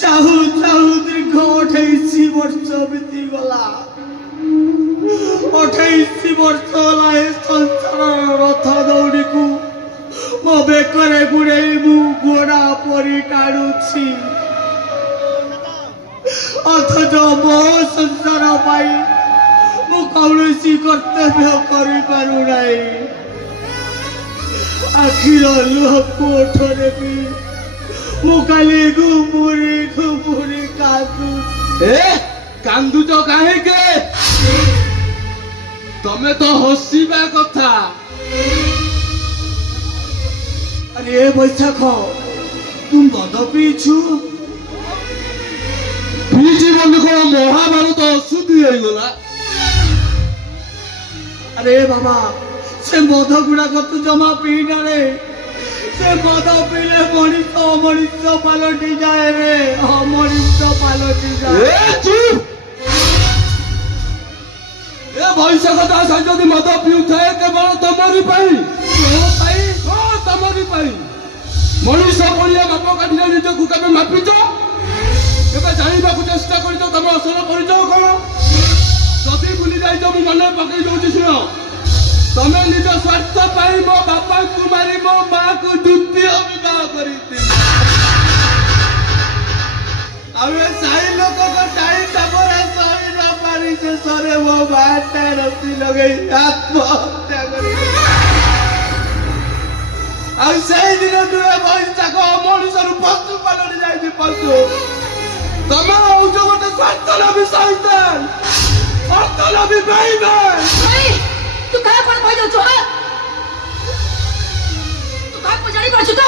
ଚାହୁଁ ଚାହୁଁ ଦୀର୍ଘ 28 ବର୍ଷ ବିତିଗଲା। 28 ବର୍ଷ ହେଲା ଏ ସଂସାରର ରଥ ଦୌଡ଼ିକୁ ମୋ ବେକରେ ଗୁଡ଼େଇ ମୁଁ ଘୋଡ଼ା ପରି ଟାଣୁଛି, ଅଥଚ ମୋ ସଂସାର ପାଇଁ ମୁଁ କୌଣସି କର୍ତ୍ତବ୍ୟ କରିପାରୁନାହିଁ। ଆଖିର ଲୁହକୁ ଓଠରେ ବି ମୁଁ ଖାଲି ଘୁମୁରି କାନ୍ଦୁ। କାନ୍ଦୁଛ କାହିଁକି? ତମେ ତ ହସିବା କଥା। ଆରେ ଏ ବୈଶାଖ, ତୁ ମଦ ପିଇଛୁ? ପିଇଛି ବୋଲି କଣ ମହାଭାରତ ଅଶୁଦ୍ଧି ହେଇଗଲା? ଆରେ ବାବା, ସେ ମଦ ଗୁଡାକ ତୁ ଜମା ପିଇନା ରେ। ସେ ମଦ ପିଇଲେ ମଣିଷ ଅମଣିଷ ପାଲଟି ଯାଏ ରେ, ଅମଣିଷ ପାଲଟି ଯାଏ। ଏ ବୈଶାଖ ଦାସ ଯଦି ମଦ ପିଉଥାଏ କେବଳ ତମରି ପାଇଁ। ତମରି ପାଇଁ। ମଣିଷ ଭଳିଆ ମାପ କାଠିରେ ନିଜକୁ କେବେ ମାପିଛ? କେବେ ଜାଣିବାକୁ ଚେଷ୍ଟା କରିଛ ତମ ଅସଲ ପରିଚୟ କଣ? ଯଦି ଭୁଲି ଯାଇଛ ମୁଁ ମନେ ପକେଇ ଦଉଛି ଶୁଣ। ତମେ ନିଜ ସ୍ୱାର୍ଥ ପାଇଁ ମୋ ବାପାଙ୍କୁ ମାରି ମୋ ମାକୁ ଦ୍ୱିତୀୟ ବିବାହ କରିଥିଲି। ଆଉ ଏ ସାହି ଲୋକଙ୍କ ଟାଇ ଟାପରା ସହି ନ ପାରି ଶେଷରେ ମୋ ବାଟା ରସି ଲଗେଇ ଆତ୍ମହତ୍ୟା କରି। ଆଉ ସେଇଦିନ ତୁମେ ବୈଶାଖ ମଣିଷରୁ ପଶୁ ପାଲଟି ଯାଇଛି, ପଶୁ। ତମେ ହଉଛ ଗୋଟେ ସ୍ୱାର୍ଥଲୋଭୀ ସୈତାନ, ଅର୍ଥଲୋଭୀ ବେଇମାନ। ତୁ କାହା କଣ କହିଦଉଛୁ? ତୁ କାହାକୁ ଜାଣିପାରୁଛୁ ତ?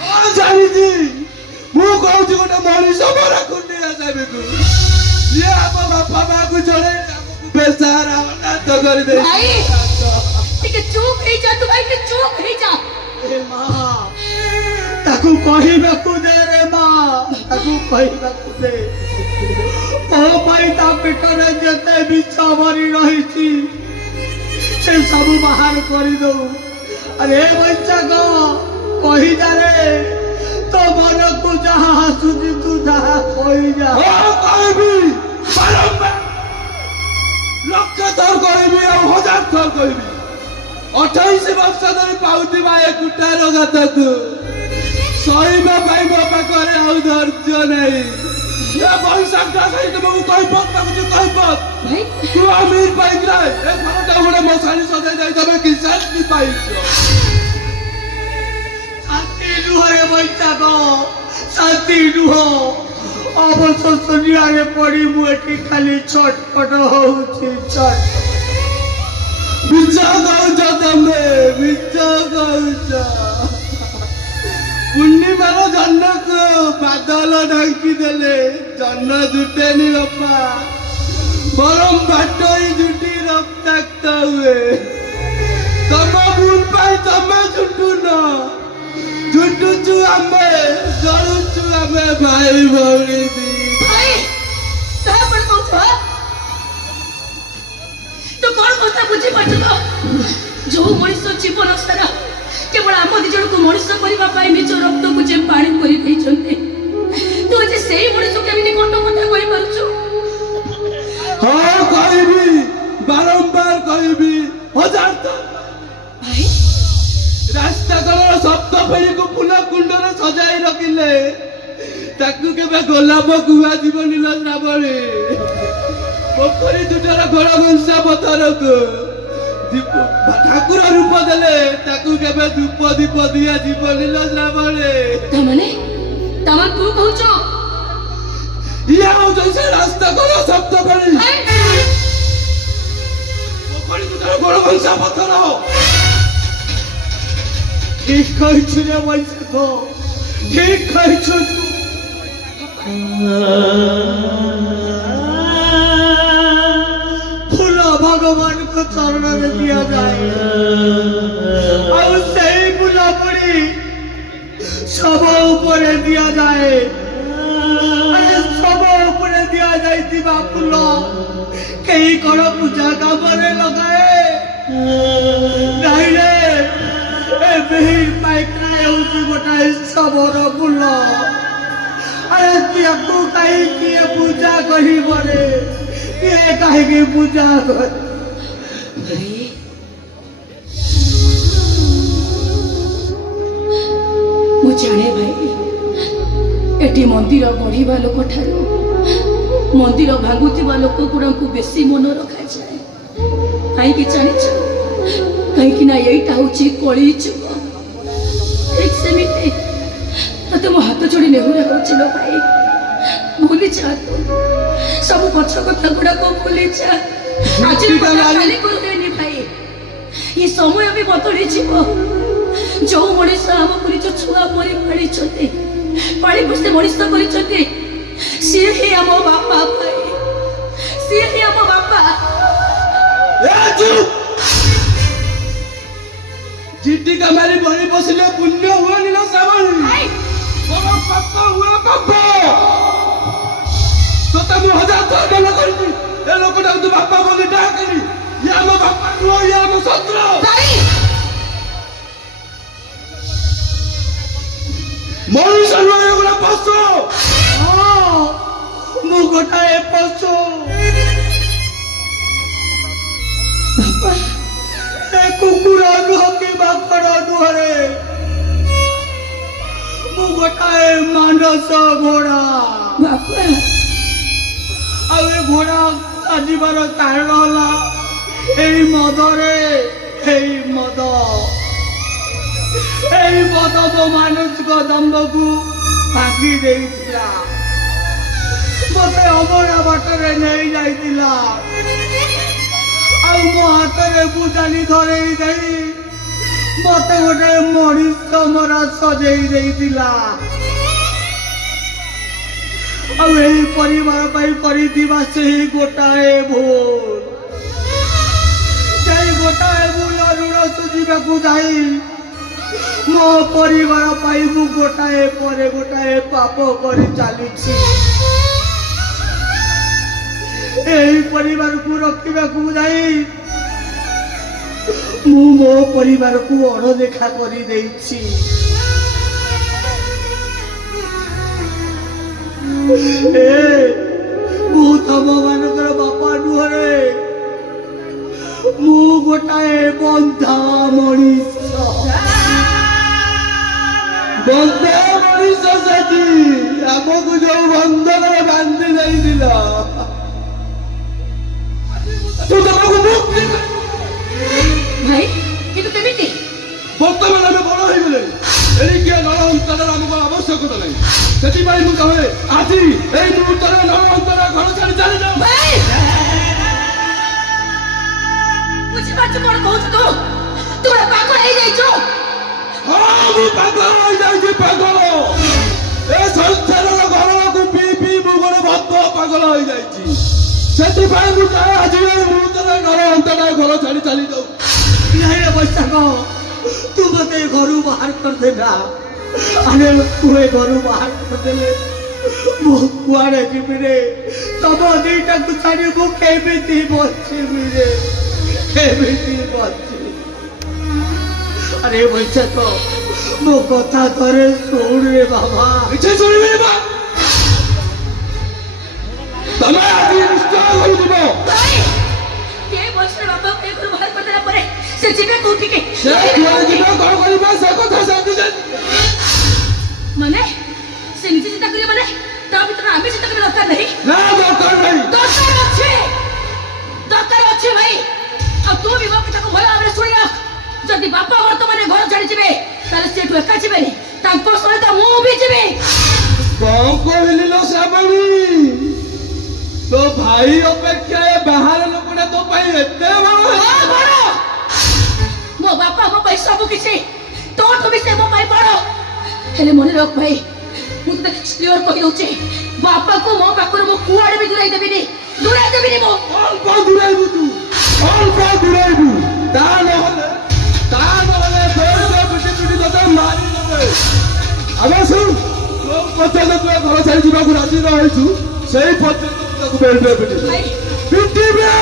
କଣ ଜାଣିଛି? ମୁଁ କହୁଛି ଗୋଟେ ମଣିଷ ମରା ଖୁଣ୍ଡିଆ ସାବିକୁ ଯିଏ ଆମ ବାପା ମାକୁ ଜଣେ ବେସାରା ଅନାଥ କରିଦେଇ। ଟିକେ ଚୁପ ହେଇଯା ତୁ ଭାଇ, ଟିକେ ଚୁପ ହେଇଯା। ଏ ମା, ତାକୁ କହିବାକୁ ଦେ ରେ ମା, ତାକୁ କହିବାକୁ ଦେ। ମୋ ପାଇଁ ତା ପେଟରେ ଯେତେ ବିଷ ଭରି ରହିଛି ସେ ସବୁ ବାହାର କରିଦଉ। ଆରେ ବୈଶାଖ, କହିଯା ରେ, ତୋ ମନକୁ ଯାହା ଆସୁଛି ତୁ ଯାହା କହିଯା। କହିବି ବାରମ୍ବାର, ଲକ୍ଷ ଥର କହିବି ଆଉ 1000 ଥର କହିବି। 28 ବର୍ଷ ଧରି ପାଉଥିବା ଏ କୁଟାର ଗାତକୁ ସହିବା ପାଇଁ ମୋ ପାଖରେ ଆଉ ଧୈର୍ଯ୍ୟ ନାହିଁ। ବୈଶାଖ ସହିତ ମୁଁ କହିପତ ପାଖୁଛି, କହିପତ ତୁ ଅମିର ପାଇକିନା ଏ ଘରଟା ଗୋଟେ ମଶାଣି ସଜାଇ ଯାଇ ତମେ କି ଶାନ୍ତି ପାଇଛ? ଶାନ୍ତି ନୁହ ରେ ବୈଶାଖ, ଶାନ୍ତି ନୁହ। ଅବଶୋଷଣୀୟରେ ପଡି ମୁଁ ଏଠି ଖାଲି ଛଟପଟ ହଉଛି, ଛଟପଟ। ମିଛ କହୁଛ ତମେ, ମିଛ କହୁଛ। ପୂର୍ଣ୍ଣିମାର ଜହ୍ନକୁ ବାଦଲ ଢାଙ୍କି ଦେଲେ ଜହ୍ନ ଜୁଟେନି ବାପା, ବରଂ ବାଟୋଇ ଜୁଟି ରକ୍ତାକ୍ତ ହୁଏ। ତମ ଭୁଲ ପାଇଁ ତମେ ଜୁଟୁନ, ଜୁଟୁଛୁ ଆମେ, ଜଳୁଛୁ ଆମେ ଭାଇ ଭଉଣୀ। ଭାଇ କାହା କଣ କହୁଛୁ? ତୁ କଣ କଥା ବୁଝିପାରୁଛୁ ତ? ଯୋଉ ମଣିଷ ଜୀବନ ସାରା କେବଳ ଆମ ଦି ଜଣକୁ ମଣିଷ କରିବା ପାଇଁ ନିଜ ରକ୍ତକୁ ଯେ ପାଣି କରି ଦେଇଛନ୍ତି, ତୁ ଆଜି ସେଇ ମଣିଷ କେମିତି କଣ କଥା କହିପାରୁଛୁ? ହଁ କହିବି, ବାରମ୍ବାର କହିବି, 1000 ଥର। ଭାଇ ରାସ୍ତା କଳର ଶବ୍ଦ ଫେରିକୁ ଫୁଲ କୁଣ୍ଡରେ ସଜାଇ ରଖିଲେ ତାକୁ କେବେ ଗୋଲାପ କୁହାଯିବନି ଲୋ ଶ୍ରାବଣୀ। ପୋଖରୀ ଦୁଟର ଘୋଳ ଘଂସା ପଥରକୁ ଠାକୁର ରୂପ ଦେଲେ ତାକୁ କେବେ ଧୂପ ଦୀପ ଦିଆଯିବନି ଲୋ ଶ୍ରାବଣୀ। ତାମାନେ ତୁ କହୁଛ ଇଏ ହଉଛନ୍ତି ସେ ରାସ୍ତା କଳ ଶବ୍ଦ ଫେରି ପୋଖରୀ ଦୁଟର ଘୋଳ ଘଂସା ପଥର। ঠিক କହିଛୁ ରେ ବୈଶାଖ, ଠିକ କହିଛୁ। ଫୁଲ ଭଗବାନଙ୍କ ଚରଣରେ ଦିଆଯାଏ, ଆଉ ସେଇ ଫୁଲ ପୁଣି ଶବ ଉପରେ ଦିଆଯାଏ। ଶବ ଉପରେ ଦିଆଯାଇଥିବା ଫୁଲ କେହି କଣ ପୂଜା କାମରେ ଲଗାଏ? ନାଇଁ ରେ, ଏବେ ପାଇକରା ହେଉଛି ଗୋଟାଏ ଶବର ଫୁଲ। କାହିଁ କିଏ ପୂଜା କରିବରେ କିଏ କାହିଁକି ପୂଜା କରେ ଭାଇ ମୁଁ ଜାଣେ ଭାଇ ଏଠି ମନ୍ଦିର ଗଢ଼ିବା ଲୋକଠାରୁ ମନ୍ଦିର ଭାଙ୍ଗୁଥିବା ଲୋକ ଗୁଡ଼ାଙ୍କୁ ବେଶୀ ମନ ରଖାଯାଏ କାହିଁକି ଜାଣିଛ କାହିଁକି ନା ଏଇଟା ହଉଛି କଳି ଯୁଗ ଠିକ ସେମିତି ତତେ ମୋ ହାତ ଯୋଡ଼ି ନେହୁରା କରୁଛି ଲୋ ଭାଇ ଭୁଲି ଯା ତୁ ସବୁ ପଛ କଥା ଗୁଡ଼ାକ ଭୁଲି ଯା ଆଜି କାଲି କରୁନି ଭାଇ ଏ ସମୟ ବି ବଦଳିଯିବ ଯୋଉ ମଣିଷ ଆମ ପରି ଯୋଉ ଛୁଆ ପରି ପାଳିଛନ୍ତି ପାଳି ପୋଷି ମଣିଷ କରିଛନ୍ତି ସିଏ ହିଁ ଆମ ବାପା ଭାଇ ସିଏ ହିଁ ଆମ ବାପା झिटिका मारी बड़ी बसले पुण्य हुआ नीला सावली भाई बड़ा पापा हुआ पापा तो तब 1000 थर गला करबी ए लोकटा तू बापा बोली डाकली या हम बापा नो या हम शत्रु भाई मनुष्य नो एगुला पशु ମୁଁ ଗୋଟାଏ ପଶୁ ଏ କୁକୁର ନୁହଁ କି ମାଙ୍କଡ ନୁହଁରେ ମୁଁ ଗୋଟାଏ ମାନସ ଘୋଡ଼ା ବାପା ଆଉ ଏ ଘୋଡ଼ା ସାଜିବାର କାରଣ ହେଲା ଏଇ ମଦରେ ଏଇ ମଦ ମୋ ମାନସିକ ଦମ୍ଭକୁ ଭାଙ୍ଗି ଦେଇଥିଲା ମତେ ଅମରା ବାଟରେ ନେଇ ଯାଇଥିଲା ଆଉ ମୋ ହାତରେ ପୂଜାଲି ଧରେଇ ଦେଇ ମତେ ଗୋଟେ ମଣିଷ ମରା ସଜେଇ ଦେଇଥିଲା ଆଉ ଏହି ପରିବାର ପାଇଁ କରିଥିବା ସେହି ଗୋଟାଏ ଭୁଲ ସେଇ ଗୋଟାଏ ଭୁଲ ଋଣ ସୁଝିବାକୁ ଯାଇ ମୋ ପରିବାର ପାଇଁ ମୁଁ ଗୋଟାଏ ପରେ ଗୋଟାଏ ପାପ କରି ଚାଲିଛି ଏହି ପରିବାରକୁ ରଖିବାକୁ ଯାଇ ମୁଁ ମୋ ପରିବାରକୁ ଅଣଦେଖା କରିଦେଇଛି ମୁଁ ତମମାନଙ୍କର ବାପା ନୁହଁରେ ମୁଁ ଗୋଟାଏ ବନ୍ଧା ମଣିଷ बंदे मनुष्य सजी हमको जो बंधन में बांधी नहीं दिला तू तमको मुक्ति भाई କିନ୍ତୁ କେମିତି ବର୍ତ୍ତମାନ ଆମେ ବଡ଼ ହେଇଗଲେ ଏଣିକି ନରହନ୍ତର ଆମକୁ ଆବଶ୍ୟକତା ନାହିଁ ସେଥିପାଇଁ ମୁଁ କହେ ଆଜି ଏଇ ମୁହୂର୍ତ୍ତରେ ନରହନ୍ତର ଘର ଛାଡ଼ି ଚାଲିଯାଉ ଭାଇ ବୁଝିପାରୁଛୁ କଣ କହୁଛୁ ତୁ ତୁ ଗୋଟେ ପାଗଳ ହେଇଯାଇଛୁ ହଁ ମୁଁ ପାଗଳ ହେଇଯାଇଛି ପାଗଳ ଏ ସଂସାରର ଘରକୁ ପିଇ ପିଇ ମୁଁ ଗୋଟେ ଭକ୍ତ ପାଗଳ ହେଇଯାଇଛି ସେଥିପାଇଁ ମୁଁ ଚାହେଁ ଆଜି ଏଇ ମୁହୂର୍ତ୍ତରେ ନରହନ୍ତର ଘର ଛାଡ଼ି ଚାଲିଯାଉ नहीं बैशाख तू मत घर बाहर कर देना अरे तू घर बाहर कर देले मु कुआड़े जीवी रे तब दीटा को छाड़ी मु केमिति बचिबी रे केमिति बची अरे बैशाख मो कथा करे सुन रे बाबा इच्छा सुनिबे बा तमे आदि निष्ठा होइबो भाई ये बसरे बाबा के घर बाहर कर देला परे से जीवे कोठी के से कुआड़े जीवे कौन करिबा से कथा शांति से माने से निजे चिंता करियो माने ता भीतर आमे चिंता करे दरकार नहीं ना दरकार नहीं दरकार अच्छे भाई अब तू भी बाप पिता को भला भाବରେ सुनि रख जदि बापा वर्तमाने घर छाड़ी जिवे ताले सेठु एका जिवे तांको सहित मु भी जिवे कौन कहली लो श्रावणी तो भाई अपेक्षा ए बाहर लोकटा तो पाई एते बड़ मो बापा मो भाई सब किसी तो भी से मो भाई बड़ हेले मन रख भाई मु तो क्लियर कहि दउचे बापा को मो पाकर मो कुआडे भी दुराई देबिनी मो अल्प दुराइबु तू अल्प दुराइबु ता नहले तोर पिटी पिटी तो मारी देबे अबे सुन तो पछले तू घर छाड़ी जीवा को राजी रहैछु सेही पछले तू बेल्ट पिटी भाई पिटीबे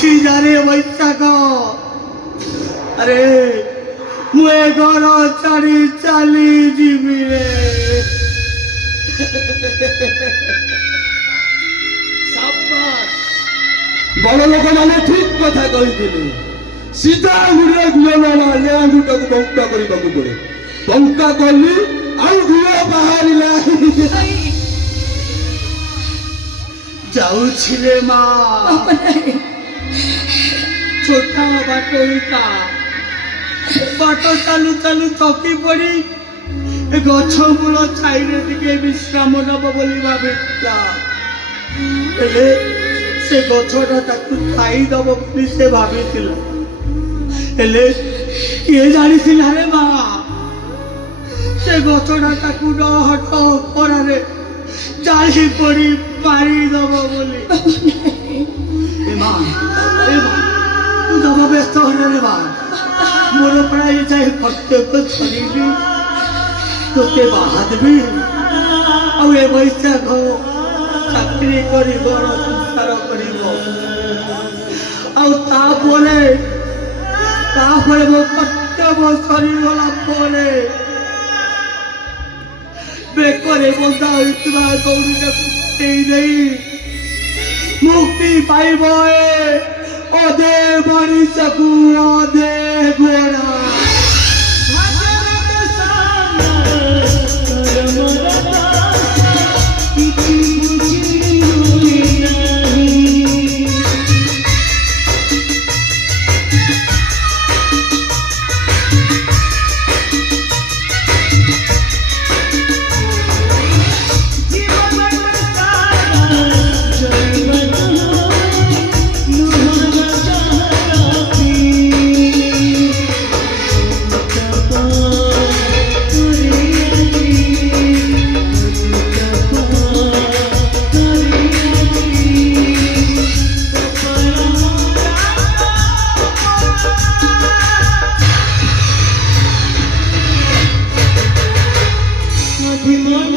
ରହି ଯାରେ ବୈଶାଖ ଆରେ ମୁଁ ଏ ଘର ଛାଡ଼ି ଚାଲି ଯିବି ରେ ସାବାସ୍ ବଡ଼ ଲୋକମାନେ ଠିକ୍ କଥା କହିଥିଲେ ସିଧା ଆଙ୍ଗୁଠିରେ ଗୁଳ ନ ମାରିଲେ ଆଙ୍ଗୁଠାକୁ ବଙ୍କା କରିବାକୁ ପଡ଼େ ବଙ୍କା କଲି ଆଉ ଗୁଳ ବାହାରିଲା ଯାଉଛି ରେ ମା ଛୋଟା ବାଟୋଇଟା ବାଟ ଚାଲୁ ଚାଲୁ ଥକି ପଡ଼ି ଏ ଗଛ ମୂଳ ଛାଇରେ ଟିକେ ବିଶ୍ରାମ ନେବ ବୋଲି ଭାବିଥିଲା ହେଲେ ସେ ଗଛଟା ତାକୁ ଛାଇ ଦବ ବୋଲି ସେ ଭାବିଥିଲା ହେଲେ କିଏ ଜାଣିଥିଲା ରେ ମା ସେ ଗଛଟା ତାକୁ ଡହଟ ଖରାରେ ଜାଳି ପଡ଼ି ମାରିଦବ ବୋଲି ଏ ମା ତୁ ଦବ ବ୍ୟସ୍ତ ହରେ ରେ ମା ମୋର ପ୍ରାୟ ଯାଏ କର୍ତ୍ତବ୍ୟ ଛଡ଼ିବି ତୋତେ ବାହା ଦେବି ଆଉ ଏ ବୈଶାଖ ଚାକିରି କରି ଘର ସଂସାର କରିବ ଆଉ ତାପରେ ମୋ କର୍ତ୍ତବ୍ୟ ସରିଗଲା ପରେ ବେକରେ ବନ୍ଧା ହୋଇଥିବା ଦୌଡ଼ିଟାକୁ ଦେଇ ମୁକ୍ତି ପାଇବ ଏ ଅଧେ ମଣିଷକୁ ଅଧେ ଘୋଡ଼ା Happy